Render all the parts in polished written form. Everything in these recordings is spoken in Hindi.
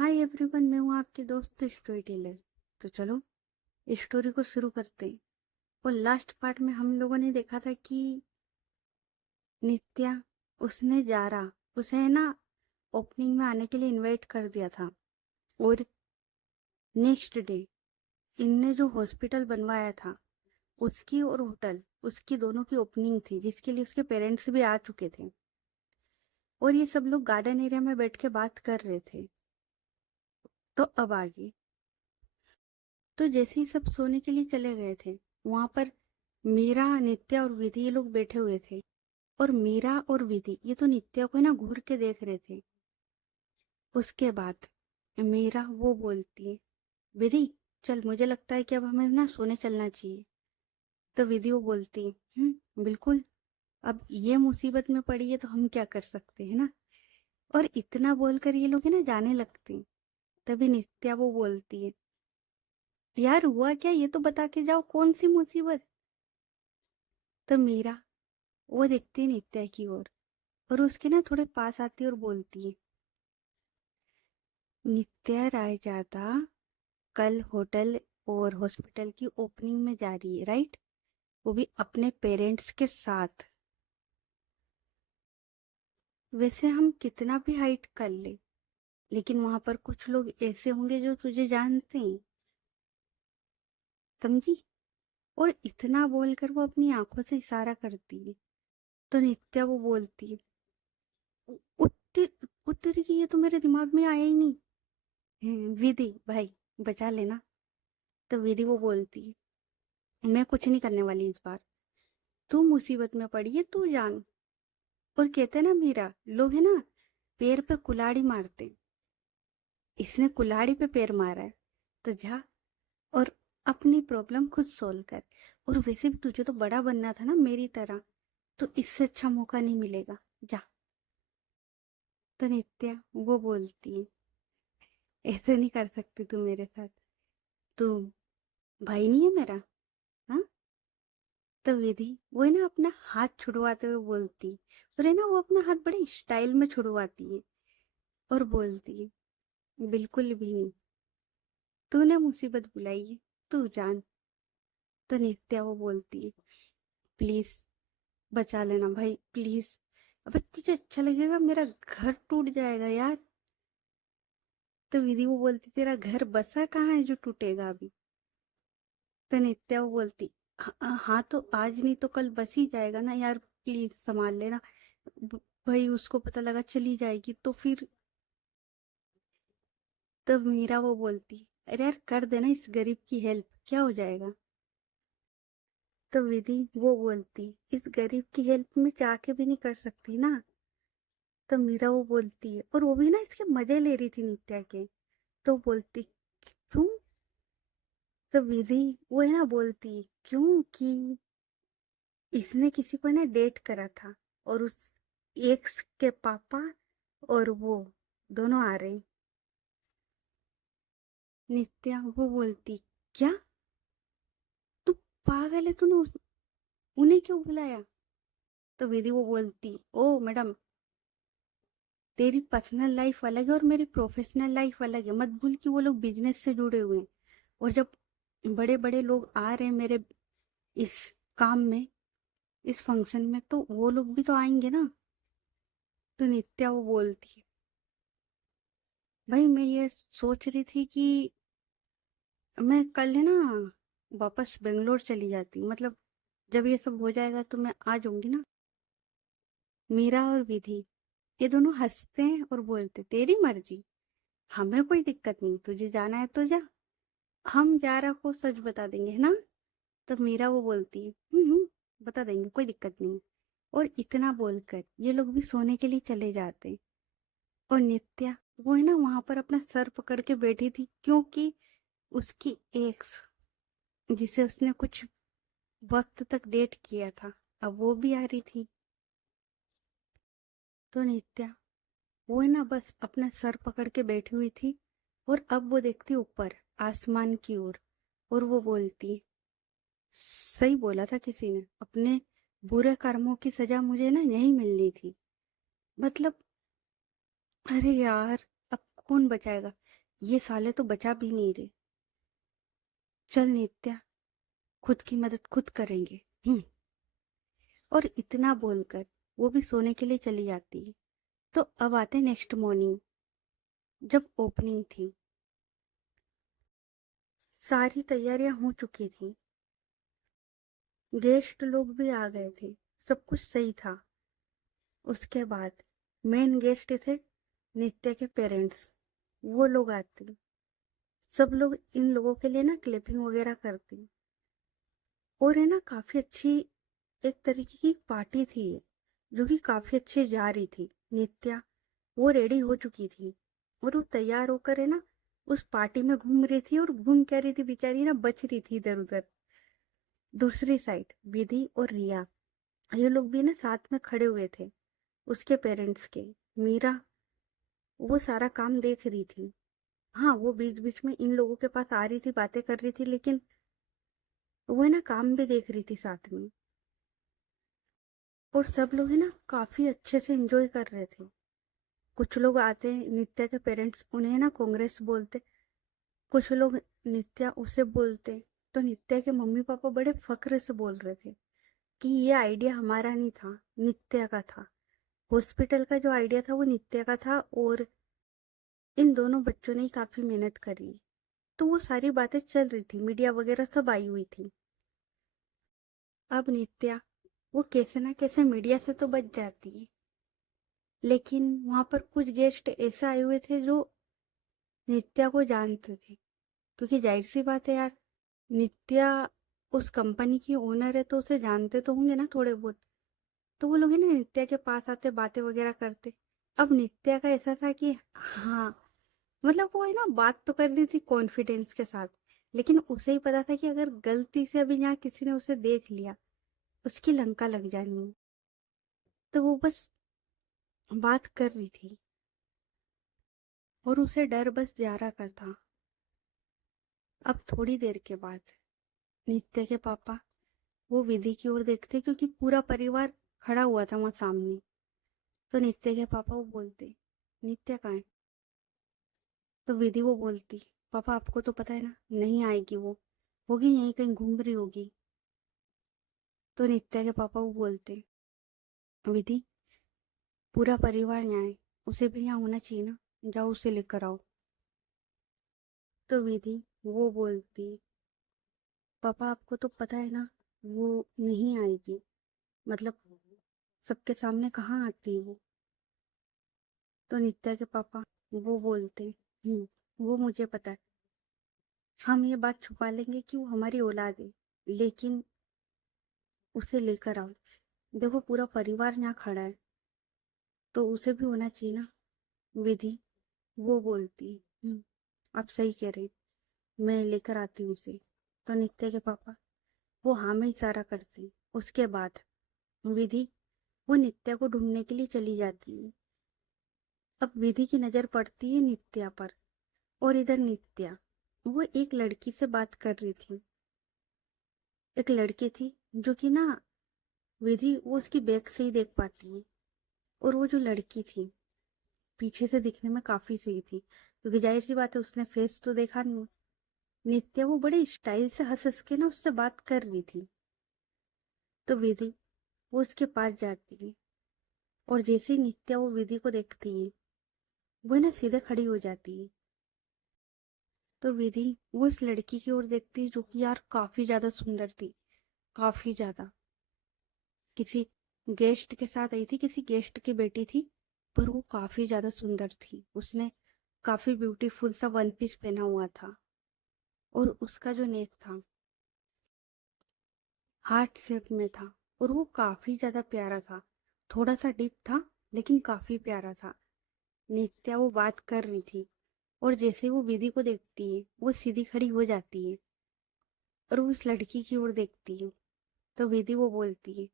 हाय एवरीवन, मैं हूँ आपकी दोस्त स्टोरी टेलर। तो चलो इस स्टोरी को शुरू करते हैं। और लास्ट पार्ट में हम लोगों ने देखा था कि नित्या, उसने जारा उसे है ना ओपनिंग में आने के लिए इनवाइट कर दिया था। और नेक्स्ट डे इनने जो हॉस्पिटल बनवाया था उसकी और होटल उसकी दोनों की ओपनिंग थी, जिसके लिए उसके पेरेंट्स भी आ चुके थे। और ये सब लोग गार्डन एरिया में बैठ के बात कर रहे थे। तो अब आगे, तो जैसे ही सब सोने के लिए चले गए थे, वहां पर मीरा, नित्या और विधि ये लोग बैठे हुए थे। और मीरा और विधि ये तो नित्या को ना घूर के देख रहे थे। उसके बाद मीरा वो बोलती है, विधि चल, मुझे लगता है कि अब हमें ना सोने चलना चाहिए। तो विधि वो बोलती है, बिल्कुल, अब ये मुसीबत में पड़ी है तो हम क्या कर सकते हैं ना। और इतना बोलकर ये लोग है ना जाने लगते हैं। तभी नित्या वो बोलती है, यार हुआ क्या, ये तो बता के जाओ, कौन सी मुसीबत। तो मीरा वो देखती है नित्या की ओर और उसके ना थोड़े पास आती है और बोलती है, नित्या रायजादा कल होटल और हॉस्पिटल की ओपनिंग में जा रही है, राइट? वो भी अपने पेरेंट्स के साथ। वैसे हम कितना भी हाइड कर ले, लेकिन वहां पर कुछ लोग ऐसे होंगे जो तुझे जानते हैं, समझी? और इतना बोलकर वो अपनी आंखों से इशारा करती है। तो नित्या वो बोलती है, उत्तर उत्तर की ये तो मेरे दिमाग में आया ही नहीं। विधि भाई बचा लेना। तो विधि वो बोलती है, मैं कुछ नहीं करने वाली इस बार। तू मुसीबत में पड़ी है, तू जान। और कहते ना मीरा, लोग है ना पैर पे कुल्हाड़ी मारते, इसने कुल्हाड़ी पे पैर मारा है। तो जा और अपनी प्रॉब्लम खुद सोल्व कर। और वैसे भी तुझे तो बड़ा बनना था ना मेरी तरह, तो इससे अच्छा मौका नहीं मिलेगा, जा। तो नित्या वो बोलती है, ऐसे नहीं कर सकती तू मेरे साथ, तू भाई नहीं है मेरा, हाँ? तो विधि वो है ना अपना हाथ छुड़वाते हुए बोलती, और है ना वो अपना हाथ बड़े स्टाइल में छुड़वाती है और बोलती है, बिल्कुल भी नहीं, तूने मुसीबत बुलाई है, तू जान। तो नित्या वो बोलती है, प्लीज बचा लेना भाई, प्लीज। अबे तुझे अच्छा लगेगा, मेरा घर टूट जाएगा यार। तो विधि वो बोलती, तेरा घर बसा कहाँ है जो टूटेगा अभी? तो नित्या वो बोलती, हाँ तो आज नहीं तो कल बस ही जाएगा ना यार, प्लीज संभाल लेना। भाई उसको पता लगा चली जाएगी तो फिर। तब मीरा वो बोलती, अरे यार कर देना इस गरीब की हेल्प, क्या हो जाएगा? तो विधि वो बोलती, इस गरीब की हेल्प में चाह के भी नहीं कर सकती ना। तो मीरा वो बोलती है, और वो भी ना इसके मजे ले रही थी नित्या के। तो बोलती, क्यों? तो विधि वो है ना बोलती, क्यों कि इसने किसी को ना डेट करा था, और उस एक्स के पापा और वो दोनों आ रहे हैं। नित्या वो बोलती, क्या? तू पागल है, तूने उन्हें क्यों बुलाया? तो विधि वो बोलती, ओ मैडम, तेरी पर्सनल लाइफ अलग है और मेरी प्रोफेशनल लाइफ अलग है, मत भूल कि वो लोग बिजनेस से जुड़े हुए हैं। और जब बड़े बड़े लोग आ रहे हैं मेरे इस काम में, इस फंक्शन में, तो वो लोग भी तो आएंगे ना। तो नित्या वो बोलती है, भाई मैं ये सोच रही थी कि मैं कल है ना वापस बेंगलोर चली जाती हूँ, मतलब जब ये सब हो जाएगा तो मैं आ जाऊंगी ना। मीरा और विधि ये दोनों हंसते हैं और बोलते, तेरी मर्जी, हमें कोई दिक्कत नहीं, तुझे जाना है तो जा, हम जारा को सच बता देंगे, है ना? तब मीरा वो बोलती है, बता देंगे, कोई दिक्कत नहीं। और इतना बोलकर ये लोग भी सोने के लिए चले जाते हैं। और नित्या वो है ना वहां पर अपना सर पकड़ के बैठी थी, क्योंकि उसकी एक्स, जिसे उसने कुछ वक्त तक डेट किया था, अब वो भी आ रही थी। तो नित्या वो है ना बस अपना सर पकड़ के बैठी हुई थी। और अब वो देखती ऊपर आसमान की ओर, और वो बोलती, सही बोला था किसी ने, अपने बुरे कर्मों की सजा मुझे ना यही मिलनी थी। मतलब अरे यार, अब कौन बचाएगा? ये साले तो बचा भी नहीं रहे। चल नित्या, खुद की मदद खुद करेंगे। और इतना बोलकर वो भी सोने के लिए चली जाती है। तो अब आते नेक्स्ट मॉर्निंग, जब ओपनिंग थी। सारी तैयारियां हो चुकी थी, गेस्ट लोग भी आ गए थे, सब कुछ सही था। उसके बाद मेन गेस्ट थे नित्या के पेरेंट्स, वो लोग आते। सब लोग इन लोगों के लिए ना क्लिपिंग वगैरह करते। और है ना, काफी अच्छी एक तरीके की पार्टी थी ये, जो कि काफी अच्छी जा रही थी। नित्या वो रेडी हो चुकी थी और वो तैयार होकर है ना उस पार्टी में घूम रही थी, और घूम क्या रही थी बेचारी ना, बच रही थी इधर उधर। दूसरी साइड विधि और रिया, ये लोग भी ना साथ में खड़े हुए थे उसके पेरेंट्स के। मीरा वो सारा काम देख रही थी। हाँ, वो बीच बीच में इन लोगों के पास आ रही थी, बातें कर रही थी, लेकिन वो है ना काम भी देख रही थी साथ में। और सब लोग है ना काफी अच्छे से एंजॉय कर रहे थे। कुछ लोग आते, नित्या के पेरेंट्स उन्हें ना कांग्रेस बोलते, कुछ लोग नित्या उसे बोलते। तो नित्या के मम्मी पापा बड़े फक्र से बोल रहे थे कि ये आइडिया हमारा नहीं था, नित्या का था। हॉस्पिटल का जो आइडिया था वो नित्या का था, और इन दोनों बच्चों ने ही काफी मेहनत करी। तो वो सारी बातें चल रही थी, मीडिया वगैरह सब आई हुई थी। अब नित्या वो कैसे ना कैसे मीडिया से तो बच जाती है, लेकिन वहां पर कुछ गेस्ट ऐसे आए हुए थे जो नित्या को जानते थे। क्योंकि जाहिर सी बात है यार, नित्या उस कंपनी की ओनर है, तो उसे जानते तो होंगे ना थोड़े बहुत। तो वो लोग है ना नित्या के पास आते, बातें वगैरह करते। अब नित्या का ऐसा था कि हाँ, मतलब वो है ना बात तो कर रही थी कॉन्फिडेंस के साथ, लेकिन उसे ही पता था कि अगर गलती से अभी यहाँ किसी ने उसे देख लिया, उसकी लंका लग जानी है। तो वो बस बात कर रही थी, और उसे डर बस जा रहा कर था। अब थोड़ी देर के बाद नित्या के पापा वो विधि की ओर देखते, क्योंकि पूरा परिवार खड़ा हुआ था वहां सामने। तो नित्या के पापा वो बोलते, नित्या कहाँ है? तो विधि वो बोलती, पापा आपको तो पता है ना, नहीं आएगी वो, होगी यहीं कहीं घूम रही होगी। तो नित्या के पापा वो बोलते, विधि पूरा परिवार यहाँ है, उसे भी यहाँ होना चाहिए ना, जाओ उसे लेकर आओ। तो विधि वो बोलती, पापा आपको तो पता है ना, वो नहीं आएगी, मतलब सबके सामने कहाँ आती है वो। तो नित्या के पापा वो बोलते, वो मुझे पता है, हम ये बात छुपा लेंगे कि वो हमारी औलाद है, लेकिन उसे लेकर आओ। देखो पूरा परिवार यहाँ खड़ा है, तो उसे भी होना चाहिए ना। विधि वो बोलती, आप सही कह रहे, मैं लेकर आती हूँ उसे। तो नित्या के पापा वो हाँ में इशारा करते। उसके बाद विधि वो नित्या को ढूंढने के लिए चली जाती है। अब विधि की नजर पड़ती है नित्या पर, और इधर नित्या वो एक लड़की से बात कर रही थी। एक लड़की थी जो कि ना विधि वो उसकी बैक से ही देख पाती है। और वो जो लड़की थी पीछे से दिखने में काफी सही थी, क्योंकि जाहिर सी बात है उसने फेस तो देखा नहीं। नित्या वो बड़े स्टाइल से हंस हंस के ना उससे बात कर रही थी। तो विधि वो उसके पास जाती है, और जैसे ही नित्या वो विधि को देखती है, वो ना सीधे खड़ी हो जाती है। तो विधि वो उस लड़की की ओर देखती है जो कि यार काफी ज्यादा सुंदर थी, काफी ज्यादा। किसी गेस्ट के साथ आई थी, किसी गेस्ट की बेटी थी, पर वो काफी ज्यादा सुंदर थी। उसने काफी ब्यूटीफुल सा वन पीस पहना हुआ था, और उसका जो नेक था हार्ट शेप में था, और वो काफी ज्यादा प्यारा था। थोड़ा सा डीप था, लेकिन काफी प्यारा था। नित्या वो बात कर रही थी, और जैसे वो विधि को देखती है वो सीधी खड़ी हो जाती है, और वो उस लड़की की ओर देखती है। तो विधि वो बोलती है,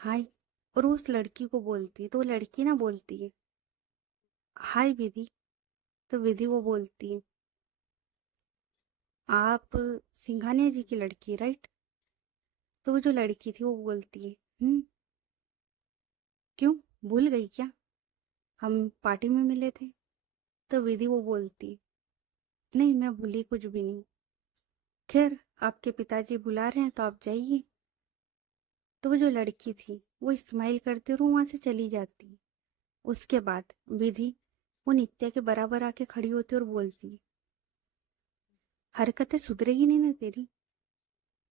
हाय। और वो उस लड़की को बोलती है, तो वो लड़की ना बोलती है, हाय विधि। तो विधि वो बोलती है, आप सिंघानिया जी की लड़की राइट? तो वो जो लड़की थी वो बोलती है, क्यों, भूल गई क्या, हम पार्टी में मिले थे। तो विधि वो बोलती, नहीं मैं भूली कुछ भी नहीं। खैर आपके पिताजी बुला रहे हैं तो आप जाइए। तो वो जो लड़की थी वो स्माइल करती और वहां से चली जाती। उसके बाद विधि वो नित्या के बराबर आके खड़ी होती और बोलती, हरकतें सुधरेगी नहीं ना तेरी।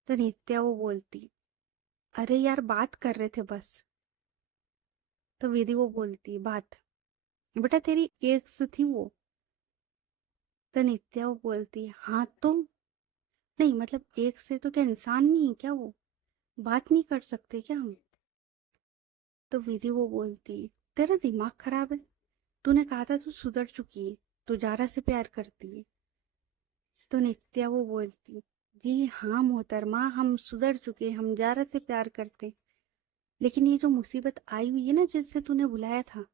तो नित्या वो बोलती, अरे यार बात कर रहे थे बस। तो विधि वो बोलती, बात, बेटा तेरी एक्स थी वो। तो नित्या वो बोलती, हाँ तो, नहीं मतलब एक से तो क्या इंसान नहीं है क्या वो, बात नहीं कर सकते क्या हम। तो विधि वो बोलती, तेरा दिमाग खराब है, तूने कहा था तू सुधर चुकी है, तू जारा से प्यार करती है। तो नित्या वो बोलती, जी हाँ मोहतरमा हम सुधर चुके, हम जारा से प्यार करते, लेकिन ये जो मुसीबत आई हुई है ना जिससे तूने बुलाया था।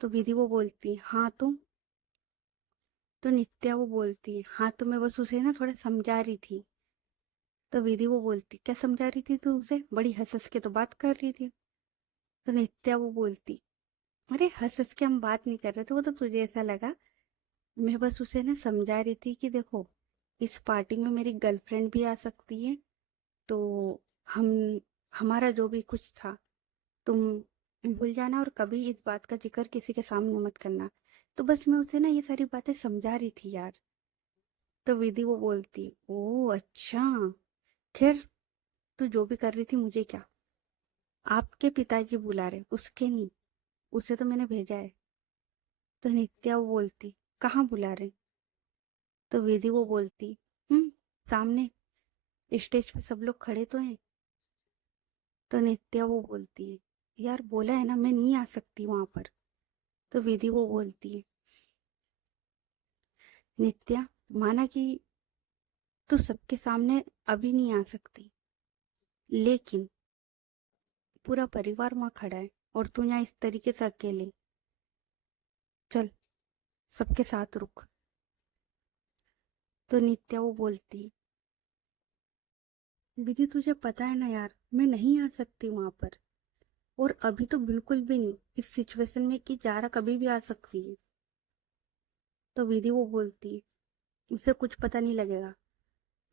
तो विधि वो बोलती, हाँ तो नित्या वो बोलती, हाँ तो मैं बस उसे ना थोड़ा समझा रही थी। तो विधि वो बोलती, क्या समझा रही थी तू उसे, बड़ी हंस हंस के तो बात कर रही थी। तो नित्या वो बोलती, अरे हंस हंस के हम बात नहीं कर रहे थे, वो तो तुझे ऐसा लगा। मैं बस उसे ना समझा रही थी कि देखो इस पार्टी में मेरी गर्लफ्रेंड भी आ सकती है, तो हम हमारा जो भी कुछ था तुम भूल जाना और कभी इस बात का जिक्र किसी के सामने मत करना। तो बस मैं उसे ना ये सारी बातें समझा रही थी यार। तो विधि वो बोलती, ओ अच्छा, खैर तू जो भी कर रही थी मुझे क्या, आपके पिताजी बुला रहे, उसके नहीं, उसे तो मैंने भेजा है। तो नित्या वो बोलती, कहाँ बुला रहे। तो विधि वो बोलती, सामने स्टेज पे सब लोग खड़े तो हैं। तो नित्या वो बोलती है, यार बोला है ना मैं नहीं आ सकती वहां पर। तो विधि वो बोलती है, नित्या माना कि तू सबके सामने अभी नहीं आ सकती, लेकिन पूरा परिवार वहां खड़ा है और तू यहाँ इस तरीके से अकेले, चल सबके साथ रुक। तो नित्या वो बोलती, विधि तुझे पता है ना यार मैं नहीं आ सकती वहां पर, और अभी तो बिल्कुल भी नहीं इस सिचुएशन में कि जारा कभी भी आ सकती है। तो विधि वो बोलती, उसे कुछ पता नहीं लगेगा,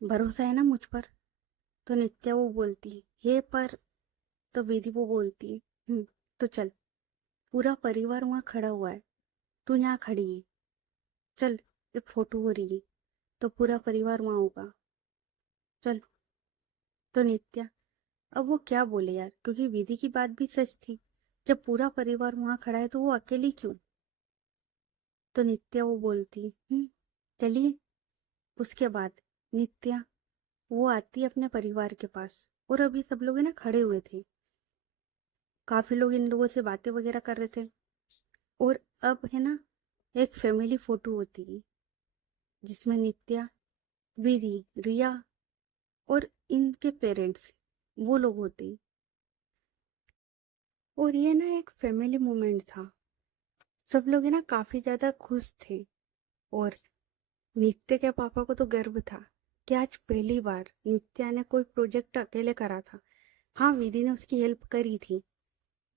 भरोसा है ना मुझ पर। तो नित्या वो बोलती, हे पर। तो विधि वो बोलती, तो चल, पूरा परिवार वहां खड़ा हुआ है, तू यहाँ खड़ी है, चल एक फोटो हो रही है, तो पूरा परिवार वहां होगा, चल। तो नित्या, अब वो क्या बोले यार, क्योंकि विधि की बात भी सच थी, जब पूरा परिवार वहां खड़ा है तो वो अकेली क्यों। तो नित्या वो बोलती, चलिए। उसके बाद नित्या वो आती है अपने परिवार के पास, और अभी सब लोग है ना खड़े हुए थे, काफी लोग इन लोगों से बातें वगैरह कर रहे थे। और अब है ना एक फैमिली फोटो होती है जिसमें नित्या, विधि, रिया और इनके पेरेंट्स वो लोग होते हैं। और ये ना एक फैमिली मोमेंट था, सब लोग है ना काफी ज्यादा खुश थे। और नित्या के पापा को तो गर्व था कि आज पहली बार नित्या ने कोई प्रोजेक्ट अकेले करा था। हाँ विधि ने उसकी हेल्प करी थी,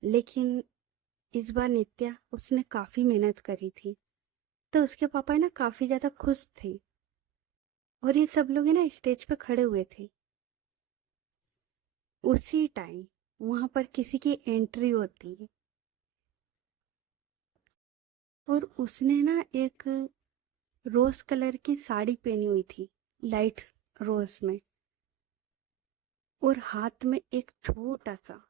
लेकिन इस बार नित्या उसने काफी मेहनत करी थी। तो उसके पापा है ना काफी ज्यादा खुश थे। और ये सब लोग है ना स्टेज पे खड़े हुए थे। उसी टाइम वहां पर किसी की एंट्री होती है, और उसने ना एक रोज कलर की साड़ी पहनी हुई थी, लाइट रोज में, और हाथ में एक छोटा सा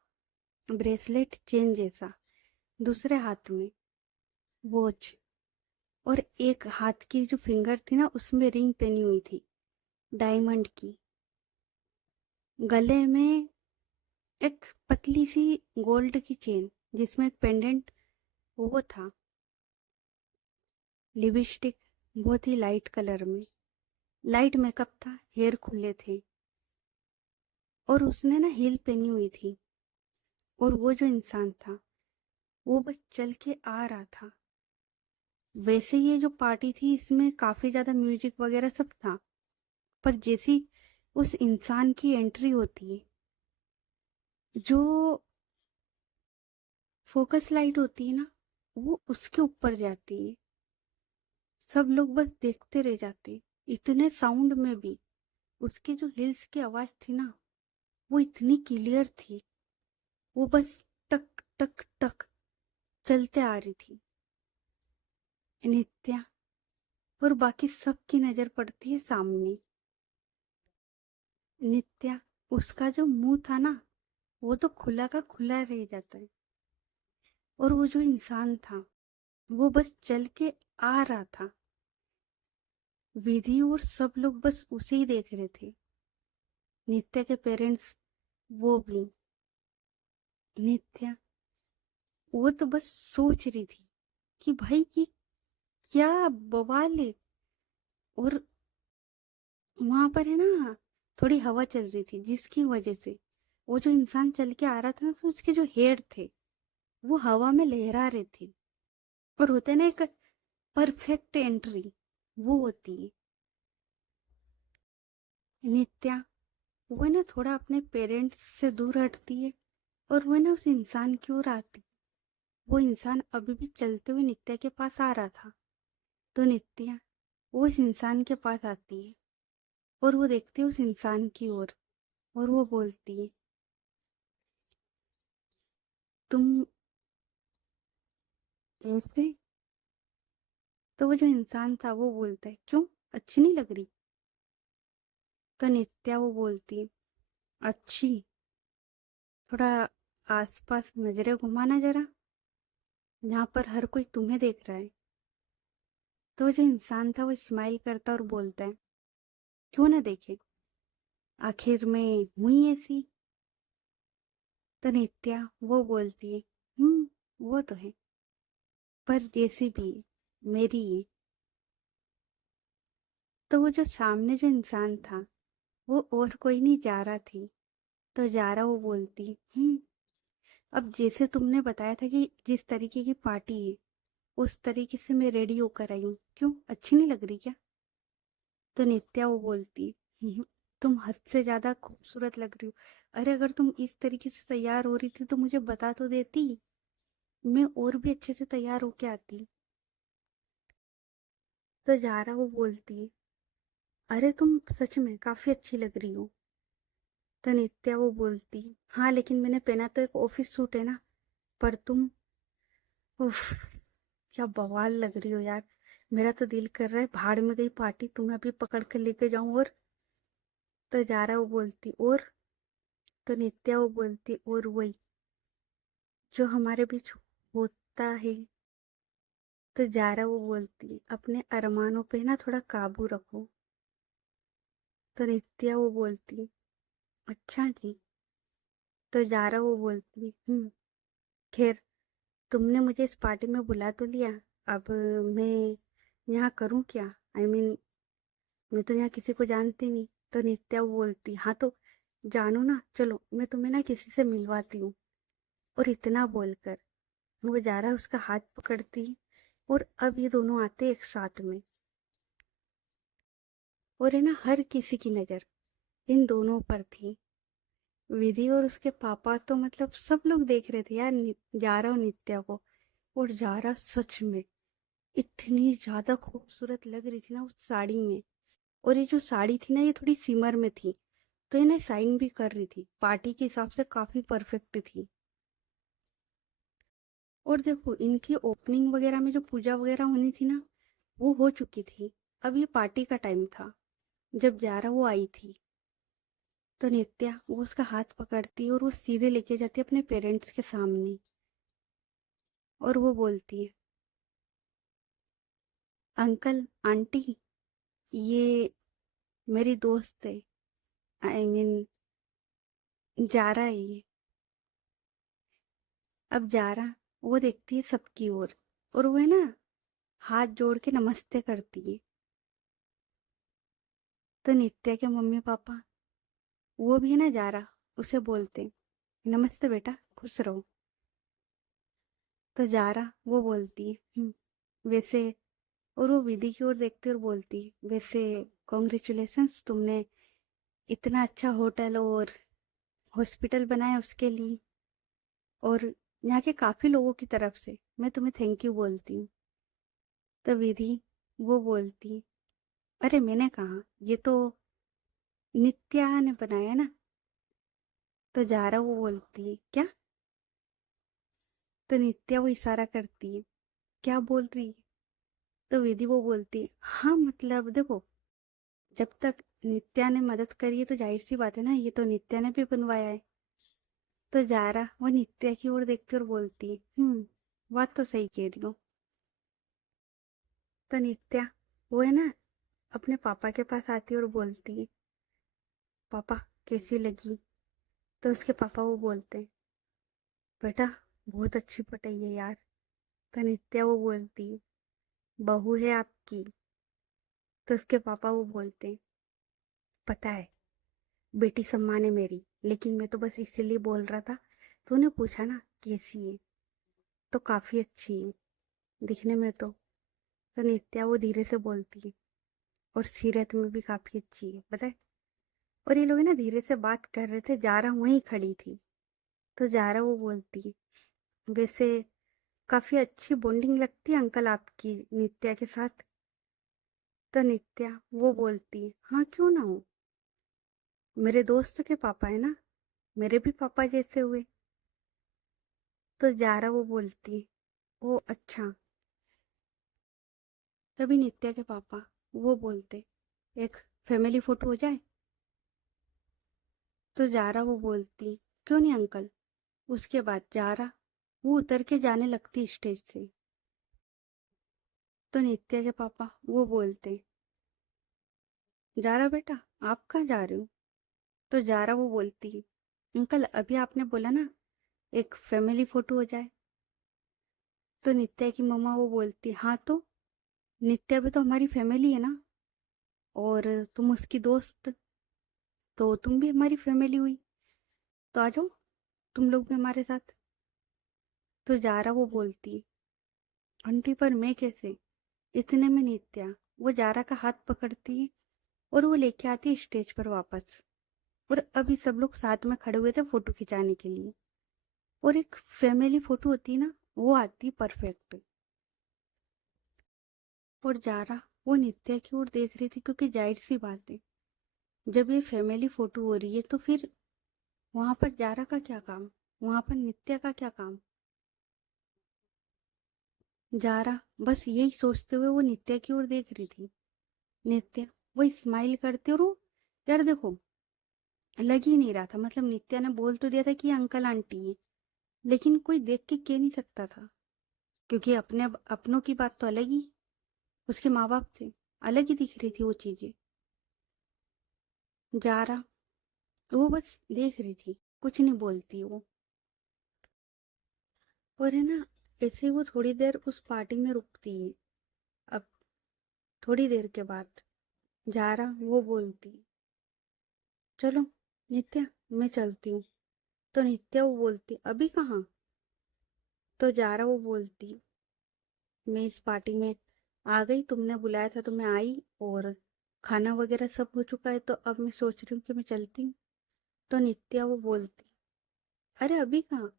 ब्रेसलेट चेन जैसा, दूसरे हाथ में वॉच, और एक हाथ की जो फिंगर थी ना उसमें रिंग पहनी हुई थी डायमंड की। गले में एक पतली सी गोल्ड की चेन जिसमें एक पेंडेंट वो था। लिपस्टिक बहुत ही लाइट कलर में, लाइट मेकअप था, हेयर खुले थे, और उसने ना हील पहनी हुई थी। और वो जो इंसान था वो बस चल के आ रहा था। वैसे ये जो पार्टी थी इसमें काफी ज्यादा म्यूजिक वगैरह सब था, पर जैसी उस इंसान की एंट्री होती है, जो फोकस लाइट होती है ना वो उसके ऊपर जाती है, सब लोग बस देखते रह जाते। इतने साउंड में भी उसकी जो हिल्स की आवाज थी ना, वो इतनी क्लियर थी। वो बस टक टक टक चलते आ रही थी। नित्या और बाकी सबकी नजर पड़ती है सामने। नित्या, उसका जो मुंह था ना, वो तो खुला का खुला रह जाता है। और वो जो इंसान था, वो बस चल के आ रहा था। विधि और सब लोग बस उसे ही देख रहे थे। नित्या के पेरेंट्स, वो भी। नित्या, वो तो बस सोच रही थी कि भाई ये क्या बवाल है। और वहां पर है ना, थोड़ी हवा चल रही थी जिसकी वजह से वो जो इंसान चल के आ रहा था ना, तो उसके जो हेयर थे वो हवा में लहरा रहे थे। और होते ना एक परफेक्ट एंट्री, वो होती है। नित्या, वो है ना थोड़ा अपने पेरेंट्स से दूर हटती है और वो है ना उस इंसान की ओर आती। वो इंसान अभी भी चलते हुए नित्या के पास आ रहा था। तो नित्या वो इस इंसान के पास आती है और वो देखती है उस इंसान की ओर और वो बोलती है, तुम ऐसे। तो वो जो इंसान था वो बोलता है, क्यों, अच्छी नहीं लग रही? तो नित्या वो बोलती है, अच्छी, थोड़ा आसपास नजरें घुमाना जरा, जहाँ पर हर कोई तुम्हें देख रहा है। तो वो जो इंसान था वो स्माइल करता और बोलता है, क्यों ना देखे, आखिर में हुई ऐसी। तो नित्या वो बोलती है, वो तो है, पर जैसी भी है, मेरी है। तो वो जो सामने जो इंसान था वो और कोई नहीं, जारा थी। तो जारा वो बोलती, अब जैसे तुमने बताया था कि जिस तरीके की पार्टी है, उस तरीके से मैं रेडी होकर आई हूँ, क्यों, अच्छी नहीं लग रही क्या? तो नित्या वो बोलती, तुम हद से ज्यादा खूबसूरत लग रही हो। अरे अगर तुम इस तरीके से तैयार हो रही थी तो मुझे बता तो देती, मैं और भी अच्छे से तैयार होके आती। तो जारा वो बोलती, अरे तुम सच में काफी अच्छी लग रही हो। तो नित्या वो बोलती, हाँ लेकिन मैंने पहना तो एक ऑफिस सूट है ना, पर तुम, उफ, क्या बवाल लग रही हो यार। मेरा तो दिल कर रहा है भाड़ में गई पार्टी तुम्हें अभी पकड़ कर लेके जाऊं। और तो जारा वो बोलती, और तो नित्या वो बोलती, और वही जो हमारे बीच होता है। तो जारा वो बोलती, अपने अरमानों पे ना थोड़ा काबू रखो। तो नित्या वो बोलती, अच्छा जी। तो जारा वो बोलती, खैर, तुमने मुझे इस पार्टी में बुला तो लिया, अब मैं यहाँ करूँ क्या? आई मीन, मैं तो यहाँ किसी को जानती नहीं। तो नित्या वो बोलती, हाँ तो जानो ना, चलो मैं तुम्हें ना किसी से मिलवाती हूँ। और इतना बोलकर वो जारा उसका हाथ पकड़ती और अब ये दोनों आते एक साथ में। और है ना हर किसी की नज़र इन दोनों पर थी। विधि और उसके पापा तो मतलब सब लोग देख रहे थे यार जारा और नित्या को। और जारा सच में इतनी ज्यादा खूबसूरत लग रही थी ना उस साड़ी में। और ये जो साड़ी थी ना, ये थोड़ी सिमर में थी, तो ये ना साइन भी कर रही थी, पार्टी के हिसाब से काफी परफेक्ट थी। और देखो इनकी ओपनिंग वगैरह में जो पूजा वगैरह होनी थी ना, वो हो चुकी थी। अब ये पार्टी का टाइम था जब जारा वो आई थी। तो नित्या वो उसका हाथ पकड़ती और वो सीधे लेके जाती अपने पेरेंट्स के सामने। और वो बोलती है, अंकल आंटी, ये मेरी दोस्त है, आई मीन जारा है ये। अब जारा वो देखती है सबकी ओर और वो है ना हाथ जोड़ के नमस्ते करती है। तो नित्या के मम्मी पापा, वो भी है ना जारा, उसे बोलते हैं, नमस्ते बेटा, खुश रहो। तो जारा वो बोलती है, वैसे, और वो विधि की ओर देखती और बोलती है, वैसे कॉन्ग्रेचुलेशंस, तुमने इतना अच्छा होटल और हॉस्पिटल बनाया उसके लिए, और यहाँ के काफी लोगों की तरफ से मैं तुम्हें थैंक यू बोलती हूँ। तो विधि वो बोलती, अरे मैंने कहा, ये तो नित्या ने बनाया ना। तो जारा वो बोलती है, क्या? तो नित्या वो इशारा करती है, क्या बोल रही है? तो विधि वो बोलती है, हाँ मतलब देखो, जब तक नित्या ने मदद करी है तो जाहिर सी बात है ना, ये तो नित्या ने भी बनवाया है। तो जारा वो नित्या की ओर देखती और बोलती है, बात तो सही कह रही हो। तो नित्या वो है ना, अपने पापा के पास आती है और बोलती है, पापा कैसी लगी? तो उसके पापा वो बोलते हैं, बेटा बहुत अच्छी पटाई है यार। तो नित्या वो बोलती है, बहू है आपकी। तो उसके पापा वो बोलते हैं, पता है, बेटी सम्मान है मेरी, लेकिन मैं तो बस इसीलिए बोल रहा था। तूने पूछा ना कैसी है, तो काफी अच्छी है दिखने में तो नित्या वो धीरे से बोलती है, और सीरत में भी काफी अच्छी है, पता है। और ये लोग है ना धीरे से बात कर रहे थे, जारा वहीं खड़ी थी। तो जारा वो बोलती है, वैसे काफी अच्छी बॉन्डिंग लगती है अंकल आपकी नित्या के साथ। तो नित्या वो बोलती है, हाँ क्यों ना हो, मेरे दोस्त के पापा है ना, मेरे भी पापा जैसे हुए। तो जारा वो बोलती है, ओ अच्छा। तभी नित्या के पापा वो बोलते, एक फैमिली फोटो हो जाए। तो जारा वो बोलती, क्यों नहीं अंकल। उसके बाद जारा वो उतर के जाने लगती स्टेज से। तो नित्या के पापा वो बोलते, जारा बेटा आप कहाँ जा रहे हो? तो जारा वो बोलती है, अंकल अभी आपने बोला ना एक फैमिली फोटो हो जाए। तो नित्या की मम्मा वो बोलती, हाँ तो नित्या भी तो हमारी फैमिली है ना, और तुम उसकी दोस्त, तो तुम भी हमारी फैमिली हुई, तो आ जाओ तुम लोग भी हमारे साथ। तो जारा वो बोलती, आंटी पर मैं कैसे? इतने में नित्या वो जारा का हाथ पकड़ती है और वो लेके आती है स्टेज पर वापस। और अभी सब लोग साथ में खड़े हुए थे फोटो खिंचाने के लिए, और एक फैमिली फोटो होती है ना, वो आती परफेक्ट। और जारा वो नित्या की ओर देख रही थी, क्योंकि जाहिर सी बात है, जब ये फैमिली फोटो हो रही है तो फिर वहां पर जारा का क्या काम, वहां पर नित्या का क्या काम। जारा बस यही सोचते हुए वो नित्या की ओर देख रही थी। नित्या वो स्माइल करती, और वो, यार देखो, लग ही नहीं रहा था, मतलब नित्या ने बोल तो दिया था कि ये अंकल आंटी है, लेकिन कोई देख के कह नहीं सकता था, क्योंकि अपने अपनों की बात तो अलग ही, उसके माँ बाप से अलग ही दिख रही थी वो चीजें। जारा वो बस देख रही थी, कुछ नहीं बोलती वो। और है ना, ऐसे वो थोड़ी देर उस पार्टी में रुकती है। अब थोड़ी देर के बाद जारा वो बोलती, चलो नित्या मैं चलती हूँ। तो नित्या वो बोलती, अभी कहाँ? तो जारा वो बोलती, मैं इस पार्टी में आ गई, तुमने बुलाया था तो मैं आई, और खाना वगैरह सब हो चुका है, तो अब मैं सोच रही हूँ कि मैं चलती हूँ। तो नित्या वो बोलती, अरे अभी कहाँ,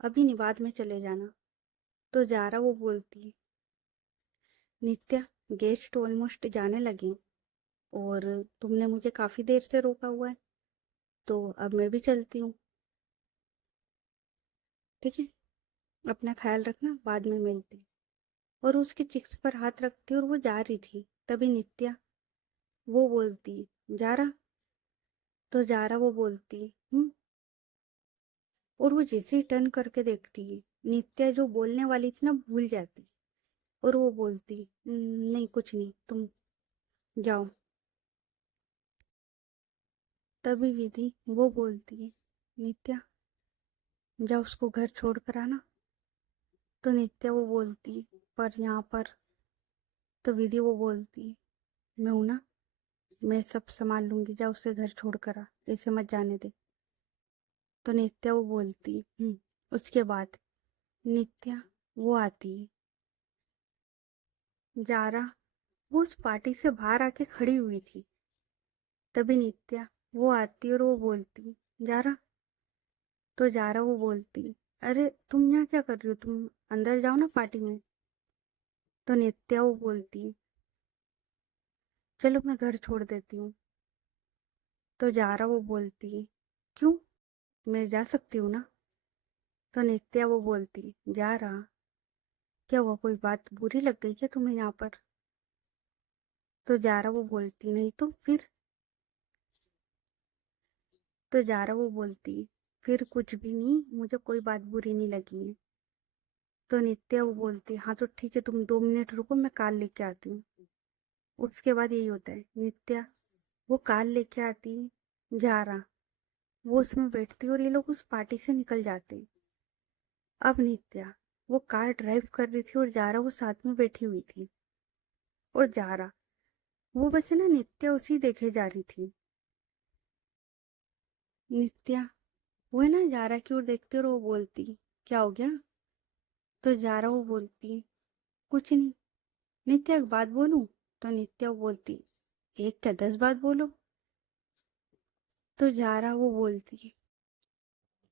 अभी नहीं, बाद में चले जाना। तो जारा वो बोलती, नित्या गेस्ट ऑलमोस्ट जाने लगे, और तुमने मुझे काफी देर से रोका हुआ है, तो अब मैं भी चलती हूँ, ठीक है, अपना ख्याल रखना, बाद में मिलती। और उसके चिक्स पर हाथ रखती और वो जा रही थी, तभी नित्या वो बोलती, जारा। तो जारा वो बोलती, और वो जैसे ही टर्न करके देखती है, नित्या जो बोलने वाली थी ना भूल जाती, और वो बोलती, नहीं कुछ नहीं, तुम जाओ। तभी विधि वो बोलती है, नित्या जाओ उसको घर छोड़ कर आना। तो नित्या वो बोलती, पर यहाँ पर। तो विधि वो बोलती, मैं हूं ना, मैं सब संभाल लूंगी, जा उसे घर छोड़ कर आ, ऐसे मत जाने दे। तो नित्या वो बोलती, उसके बाद नित्या वो आती है। जारा वो उस पार्टी से बाहर आके खड़ी हुई थी, तभी नित्या वो आती और वो बोलती, जारा। तो जारा वो बोलती, अरे तुम यहाँ क्या कर रही हो, तुम अंदर जाओ ना पार्टी में। तो नित्या वो बोलती, चलो मैं घर छोड़ देती हूँ। तो जारा वो बोलती, क्यों, मैं जा सकती हूँ ना। तो नित्या वो बोलती, जारा, क्या हुआ, कोई बात बुरी लग गई क्या तुम्हें यहाँ पर। तो जारा वो बोलती, नहीं तो फिर। तो जारा वो बोलती, फिर कुछ भी नहीं, मुझे कोई बात बुरी नहीं लगी है। तो नित्या वो बोलती, हाँ तो ठीक है, तुम 2 मिनट रुको, मैं कार लेके आती हूँ। उसके बाद यही होता है, नित्या वो कार लेके आती, जारा वो उसमें बैठती और ये लोग उस पार्टी से निकल जाते। अब नित्या वो कार ड्राइव कर रही थी और जारा वो साथ में बैठी हुई थी। और जारा वो बस है ना, नित्या उसी देखे जा रही थी। नित्या वो है ना जारा की ओर देखती और वो बोलती, क्या हो गया। तो जारा वो बोलती, कुछ नहीं। नित्या एक बात बोलूं। तो नित्या वो बोलती, एक क्या 10 बात बोलो। तो जारा वो बोलती,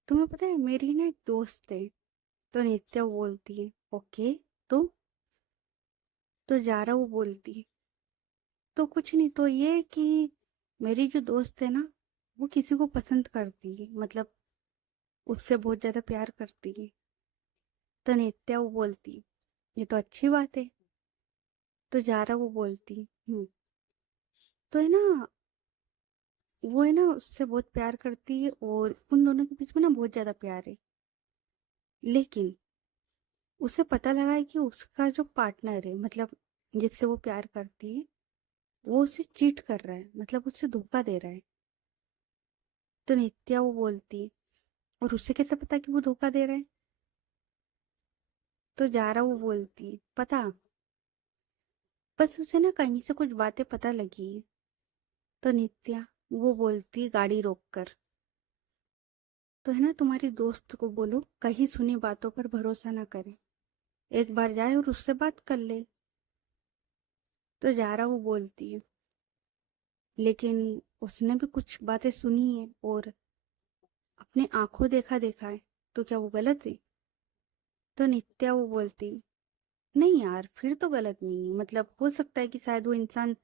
तुम्हें पता है मेरी ना एक दोस्त है। तो नित्या वो बोलती है, ओके। तो तो जारा वो बोलती, तो कुछ नहीं, तो ये कि मेरी जो दोस्त है ना, वो किसी को पसंद करती है, मतलब उससे बहुत ज्यादा प्यार करती है। तो नित्या वो बोलती, ये तो अच्छी बात है। तो जारा वो बोलती, तो है ना, वो है ना उससे बहुत प्यार करती है और उन दोनों के बीच में ना बहुत ज्यादा प्यार है। लेकिन उसे पता लगा है कि उसका जो पार्टनर है, मतलब जिससे वो प्यार करती है, वो उसे चीट कर रहा है, मतलब उससे धोखा दे रहा है। तो नित्या वो बोलती, और उसे कैसे पता कि वो धोखा दे रहा है। तो जारा वो बोलती, पता, बस उसे ना कहीं से कुछ बातें पता लगी। तो नित्या वो बोलती गाड़ी रोक कर, तो है ना तुम्हारी दोस्त को बोलो कहीं सुनी बातों पर भरोसा ना करे, एक बार जाए और उससे बात कर ले। तो जारा वो बोलती है, लेकिन उसने भी कुछ बातें सुनी है और अपने आंखों देखा देखा है, तो क्या वो गलत है। तो नित्या वो बोलती, नहीं यार, फिर तो गलत नहीं है, मतलब हो सकता है कि शायद वो इंसान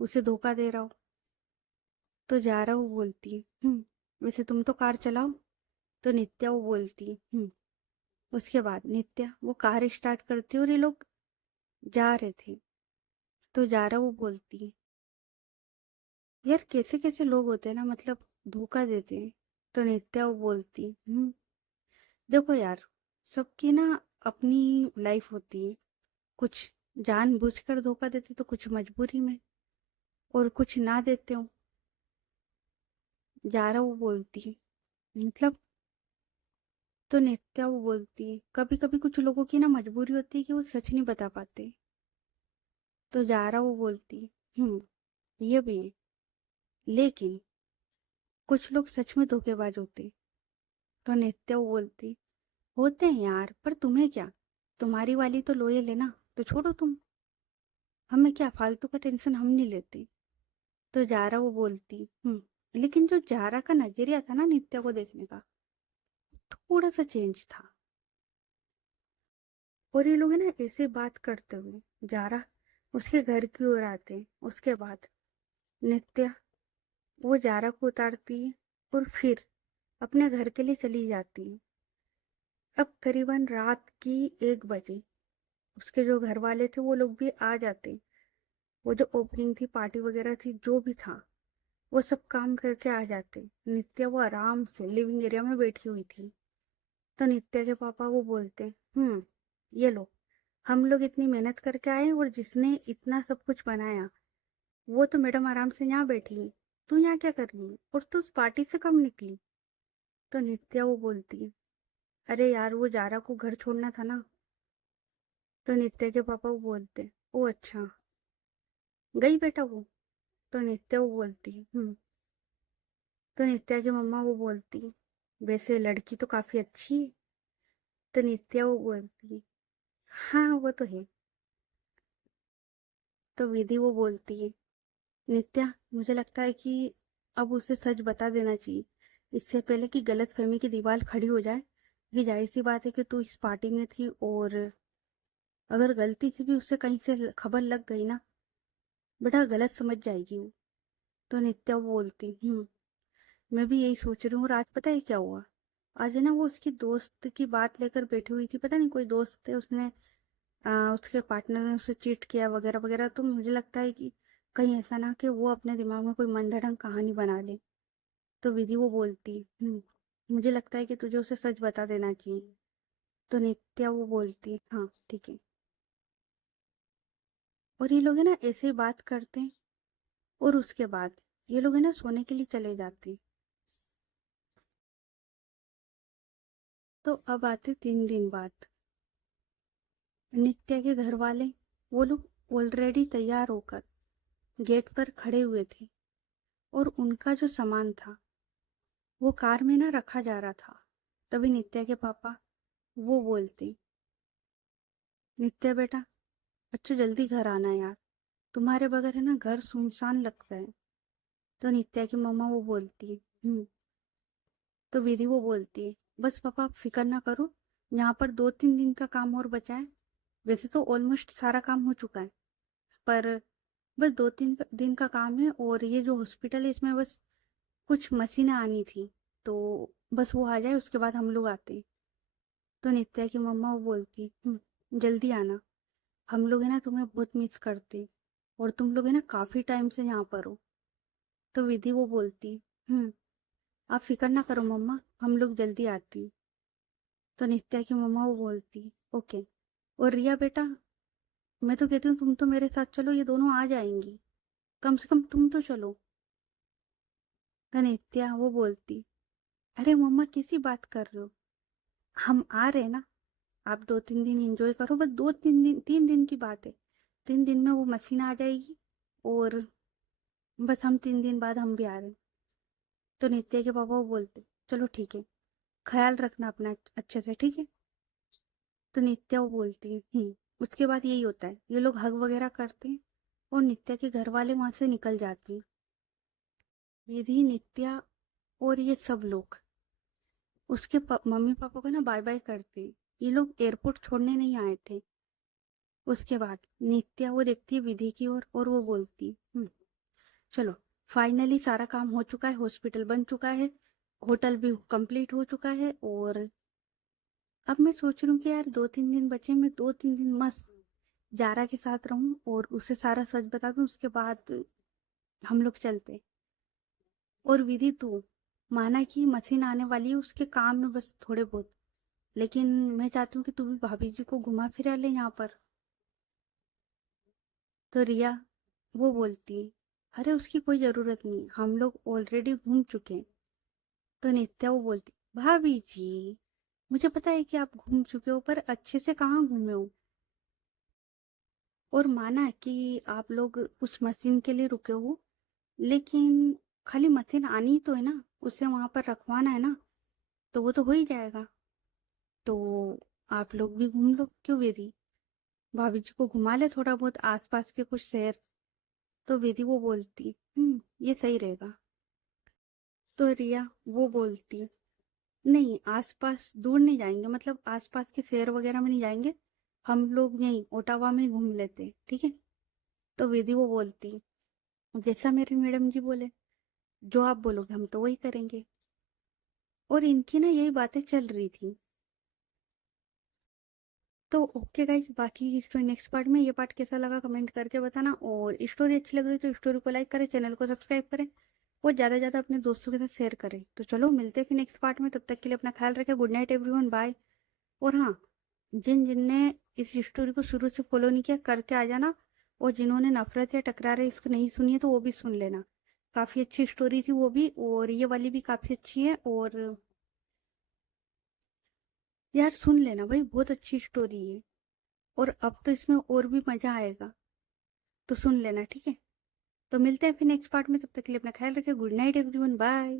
उसे धोखा दे रहा हो। तो जारा वो बोलती, वैसे तुम तो कार चलाओ। तो नित्या वो बोलती, उसके बाद नित्या वो कार स्टार्ट करती और ये लोग जा रहे थे। तो जारा वो बोलती, यार कैसे कैसे लोग होते हैं ना, मतलब धोखा देते हैं। तो नित्या वो बोलती, देखो यार, सबकी ना अपनी लाइफ होती है, कुछ जानबूझकर धोखा देते तो कुछ मजबूरी में, और कुछ ना देते हो। जारा वो बोलती, मतलब। तो नित्या वो बोलती, कभी कभी कुछ लोगों की ना मजबूरी होती है कि वो सच नहीं बता पाते। तो जारा वो बोलती, ये भी है, लेकिन कुछ लोग सच में धोखेबाज होते। तो नित्या वो बोलती, होते हैं यार, पर तुम्हें क्या, तुम्हारी वाली तो लोयल है ना, तो छोड़ो तुम, हमें क्या, फालतू का टेंशन हम नहीं लेते। तो जारा वो बोलती, लेकिन जो जारा का नजरिया था ना नित्या को देखने का, थोड़ा सा चेंज था। और ये लोग है ना ऐसे बात करते हुए जारा उसके घर की ओर आते हैं। उसके बाद नित्या वो जारा को उतारती है और फिर अपने घर के लिए चली जाती है। अब करीबन रात की 1 बजे उसके जो घर वाले थे वो लोग भी आ जाते। वो जो ओपनिंग थी, पार्टी वगैरह थी, जो भी था, वो सब काम करके आ जाते। नित्या वो आराम से लिविंग एरिया में बैठी हुई थी। तो नित्या के पापा वो बोलते, ये लो, हम लोग इतनी मेहनत करके आए और जिसने इतना सब कुछ बनाया, वो तो मैडम आराम से यहाँ बैठी है, तू यहाँ क्या कर रही है, और तू उस पार्टी से कब निकली। तो नित्या वो बोलती है, अरे यार वो जारा को घर छोड़ना था ना। तो नित्या के पापा वो बोलते, ओ अच्छा, गई बेटा वो। तो नित्या वो बोलती, तो नित्या की मम्मा वो बोलती, वैसे लड़की तो काफी अच्छी है। तो नित्या वो बोलती, हाँ वो तो है। तो विधि वो बोलती है, नित्या मुझे लगता है कि अब उसे सच बता देना चाहिए, इससे पहले कि गलत फहमी की दीवार खड़ी हो जाए। ये जाहिर सी बात है कि तू इस पार्टी में थी, और अगर गलती से भी उससे कहीं से खबर लग गई ना, बेटा गलत समझ जाएगी वो। तो नित्या वो बोलती मैं भी यही सोच रही हूँ। और आज पता है क्या हुआ? आज है ना, वो उसकी दोस्त की बात लेकर बैठी हुई थी। पता नहीं कोई दोस्त है, उसने उसके पार्टनर ने उसे चीट किया वगैरह वगैरह। तो मुझे लगता है कि कहीं ऐसा ना कि वो अपने दिमाग में कोई मनगढ़ंत कहानी बना ले। तो विधि वो बोलती मुझे लगता है कि तुझे उसे सच बता देना चाहिए। तो नित्या वो बोलती हाँ ठीक है। और ये लोग है ना ऐसे ही बात करते हैं। और उसके बाद ये लोग है ना सोने के लिए चले जाते हैं। तो अब आते 3 दिन बाद। नित्या के घर वाले, वो लोग ऑलरेडी तैयार होकर गेट पर खड़े हुए थे। और उनका जो सामान था वो कार में ना रखा जा रहा था। तभी नित्या के पापा वो बोलते, नित्या बेटा, बच्चों जल्दी घर आना यार, तुम्हारे बगैर है ना घर सुनसान लगता है। तो नित्या की मम्मा वो बोलती तो विधि वो बोलती है, बस पापा आप फिक्र ना करो, यहाँ पर 2-3 दिन का काम और बचा है। वैसे तो ऑलमोस्ट सारा काम हो चुका है, पर बस 2-3 दिन का काम है। और ये जो हॉस्पिटल है इसमें बस कुछ मशीनें आनी थी, तो बस वो आ जाए उसके बाद हम लोग आते हैं। तो नित्या की मम्मा वो बोलती जल्दी आना, हम लोग है ना तुम्हें बहुत मिस करते, और तुम लोग है ना काफी टाइम से यहाँ पर हो। तो विधि वो बोलती आप फिक्र ना करो मम्मा, हम लोग जल्दी आती। तो नित्या की मम्मा वो बोलती ओके। और रिया बेटा, मैं तो कहती हूँ तुम तो मेरे साथ चलो, ये दोनों आ जाएंगी, कम से कम तुम तो चलो। तो नित्या वो बोलती, अरे मम्मा कैसी बात कर रहे हो, हम आ रहे हैं ना, आप 2-3 दिन एंजॉय करो, बस 2-3 दिन, 3 दिन की बात है। 3 दिन में वो मशीन आ जाएगी, और बस हम 3 दिन बाद हम भी आ रहे हैं। तो नित्या के पापा वो बोलते चलो ठीक है, ख्याल रखना अपना अच्छे से, ठीक है। तो नित्या वो बोलती है उसके बाद यही होता है, ये लोग हग वगैरह करते हैं और नित्या के घर वाले वहां से निकल जाते हैं। विधि, नित्या और ये सब लोग उसके मम्मी पापा को ना बाय बाय करते हैं। ये लोग एयरपोर्ट छोड़ने नहीं आए थे। उसके बाद नित्या वो देखती है विधि की ओर और वो बोलती चलो, फाइनली सारा काम हो चुका है, हॉस्पिटल बन चुका है, होटल भी कंप्लीट हो चुका है। और अब मैं सोच रही हूँ कि यार 2-3 दिन बचे, मैं 2-3 दिन मस्त जारा के साथ रहूं और उसे सारा सच बता दूं, उसके बाद हम लोग चलते। और विधि, तू माना कि मशीन आने वाली है, उसके काम में बस थोड़े बहुत, लेकिन मैं चाहती हूँ कि तू भी भाभी जी को घुमा फिरा ले यहाँ पर। तो रिया वो बोलती है, अरे उसकी कोई जरूरत नहीं, हम लोग ऑलरेडी घूम चुके हैं। तो नित्या वो बोलती, भाभी जी मुझे पता है कि आप घूम चुके हो, पर अच्छे से कहाँ घूमे हो। और माना कि आप लोग उस मशीन के लिए रुके हो, लेकिन खाली मशीन आनी तो है ना, उसे वहां पर रखवाना है ना, तो वो तो हो ही जाएगा। तो आप लोग भी घूम लो, क्यों वेदी, भाभी जी को घुमा ले थोड़ा बहुत आसपास के कुछ शहर। तो वेदी वो बोलती ये सही रहेगा। तो रिया वो बोलती, नहीं आसपास दूर नहीं जाएंगे, मतलब आसपास के शहर वगैरह में नहीं जाएंगे, हम लोग यहीं ओटावा में ही घूम लेते, ठीक है। तो वेदी वो बोलती, जैसा मेरी मैडम जी बोले, जो आप बोलोगे हम तो वही करेंगे। और इनकी ना यही बातें चल रही थी। तो ओके गाइस, बाकी स्टोरी नेक्स्ट पार्ट में। ये पार्ट कैसा लगा कमेंट करके बताना, और स्टोरी अच्छी लग रही तो स्टोरी को लाइक करें, चैनल को सब्सक्राइब करें, और ज़्यादा से ज़्यादा अपने दोस्तों के साथ शेयर करें। तो चलो मिलते हैं फिर नेक्स्ट पार्ट में, तब तक के लिए अपना ख्याल रखें। Good night everyone, bye. और हाँ, जिन जिनने इस स्टोरी को शुरू से फॉलो नहीं किया करके आ जाना, और जिन्होंने नफरत या टकरार इसको नहीं सुनी है तो वो भी सुन लेना। काफ़ी अच्छी स्टोरी थी वो भी, और ये वाली भी काफ़ी अच्छी है। और यार सुन लेना भाई, बहुत अच्छी स्टोरी है, और अब तो इसमें और भी मज़ा आएगा, तो सुन लेना, ठीक है। तो मिलते हैं फिर नेक्स्ट पार्ट में, तब तक के लिए अपना ख्याल रखें। Good night everyone, bye.